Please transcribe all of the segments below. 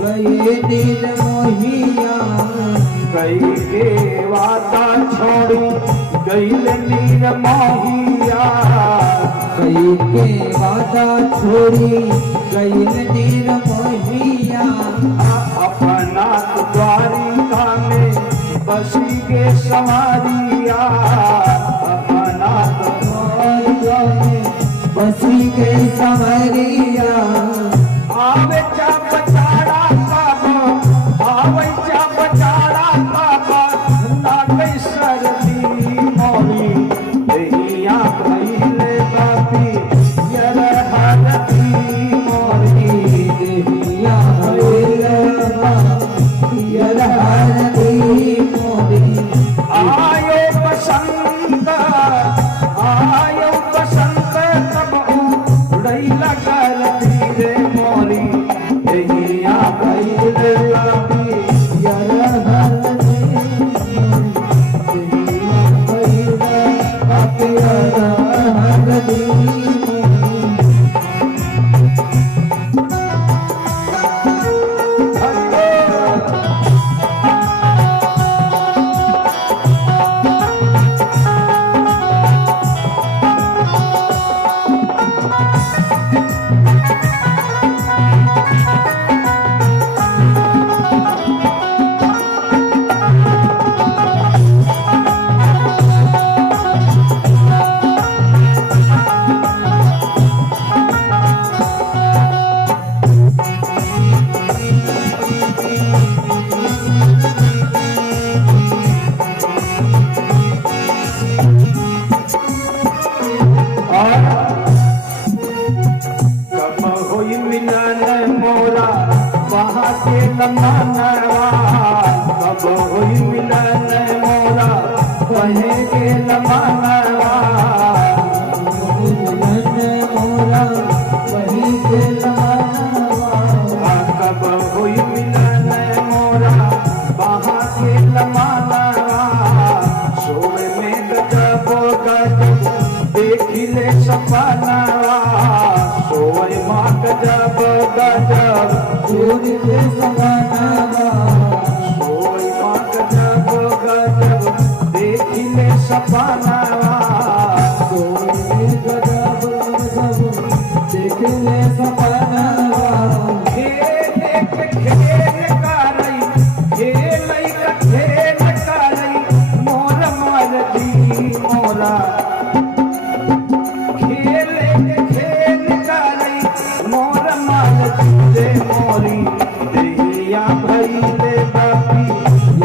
गए निर्मोहिया कई के वादा छोड़ी गईल निर्मोहिया कई के वादा छोड़ी गईल निर्मोहिया अपना द्वारिका में बसी के संवरिया अपना द्वारिका में बसी के संवरिया आवे चा बचाड़ा बाबा आवे चा बचाड़ा बाबा लागे सरदी मोरी देहिया भइले बापी यर हरती मोरी देहिया भइले बापी यर हरती मोरी आयो बसंत तब उड़ई लगल धीरे मोरी देहिया भइले बापी यर हरती देहिया भइले बापी यर हरती कब होई मिलन मोरा वहाँ के लमनवा कब होई मिलन मोरा वहीं के लमनवा मिलन मोरा वहीं के लमनवा कब होई मिलन मोरा वहाँ के लमनवा सोए में गजब गजब देखिले सपनवा सोए माँ गजब गजब चोर के सपनवा सोए माँ गजब गजब देखिले सपनवा चोर के गजब गजब देखले सपनवा खेल करई खेल करई मोर मरदी मोरा खेल करई मोर मरदी रे मोरी देहिया भइले बापी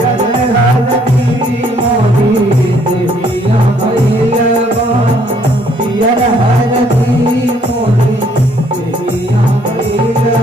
यर हरती मोरी देहिया भइले बापी यर हरती मोरी देहिया भइले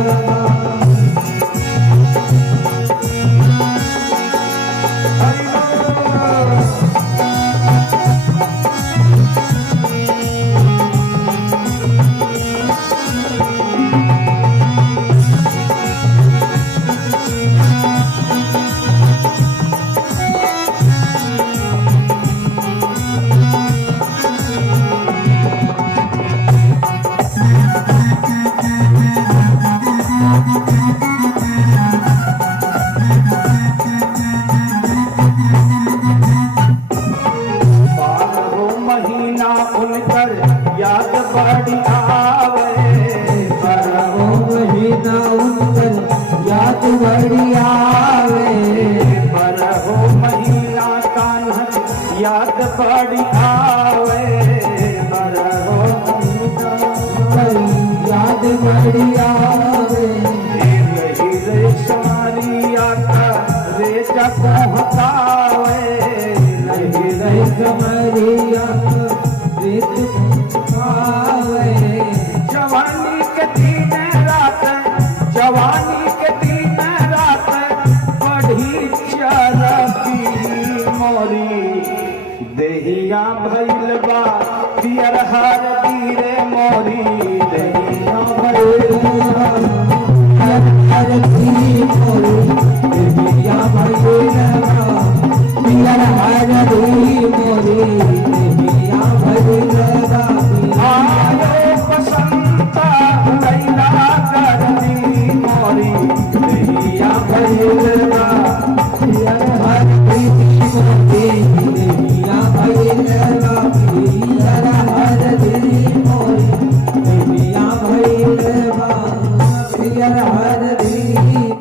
याद बड़ी आवे बारहो महीना उनकर याद बड़ी आवे बरहो महीना कान्हन याद बड़ी आवे बरहो महीना उनकर याद बड़ी आवे रही रे समारिया रे पहुँचावे नहीं रही कमरिया रेत आवे जवानी के दिन रात बढ़ी चरती मोरी देहिया भइल बा पियर हर